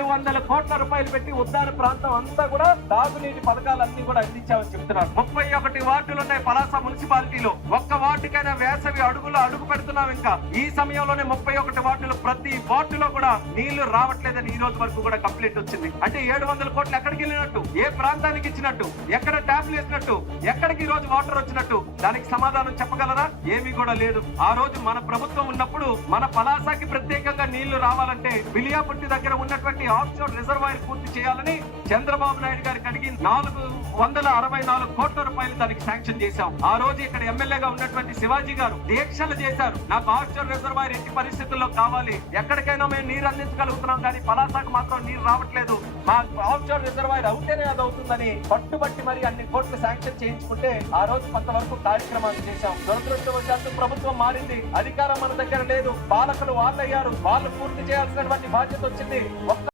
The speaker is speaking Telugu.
700 కోట్ల రూపాయలు పెట్టి ఉద్దాన ప్రాంతం అంతా కూడా తాగునీటి పథకాలన్నీ కూడా అందించామని చెప్తున్నారు. 31 వార్డులు ఉన్నాయి పలాస మున్సిపాలిటీలో. ఒక్క వార్డుకైనా వేసవి అడుగు పెడుతున్నాం. ఇంకా ఈ సమయంలోనే 31 వార్డులు, ప్రతి వార్డులో కూడా నీళ్లు రావట్లేదని ఈ రోజు వరకు కూడా కంప్లైంట్ వచ్చింది. అంటే 700 కోట్లు ఎక్కడికి వెళ్ళినట్టు, ఏ ప్రాంతానికి ఇచ్చినట్టు, ఎక్కడ ట్యాప్లు వేసినట్టు, ఎక్కడికి ఈ రోజు వాటర్ వచ్చినట్టు, దానికి సమాధానం చెప్పగలరా? ఏమీ కూడా లేదు. ఆ రోజు మన ప్రభుత్వం ఉన్నప్పుడు మన పలాసకి ప్రత్యేకంగా నీళ్లు రావాలంటే బిలియాపుట్టి దగ్గర ఉన్నటువంటి ఆఫ్షోర్ రిజర్వాయర్ పూర్తి చేయాలని చంద్రబాబు నాయుడు గారికి అడిగి 464 కోట్ల రూపాయలు దానికి శాంక్షన్ చేశాం. ఆ రోజు ఇక్కడ ఎమ్మెల్యేగా ఉన్నటువంటి శివాజీ గారు దీక్షలు చేశారు. నాకు ఆఫ్షోర్ రిజర్వాయర్ ఎట్టి పరిస్థితుల్లో కావాలి, ఎక్కడికైనా మేము నీరు అందించగలుగుతున్నాం కానీ పలాసకు మాత్రం నీరు రావట్లేదు, మా ఆఫ్షోర్ రిజర్వాయర్ అవుతేనే అది అవుతుందని పట్టుబట్టి మరి అన్ని కోట్లు శాంక్షన్ చేయించుకుంటే ఆ రోజు కొంతవరకు కార్యక్రమాలు చేశాం. దురదృష్టవశాత్తు ప్రభుత్వం మారింది, అధికారం మన దగ్గర లేదు, పాలకులు వాళ్ళయ్యారు, వాళ్ళు పూర్తి చేయాల్సినటువంటి బాధ్యత వచ్చింది.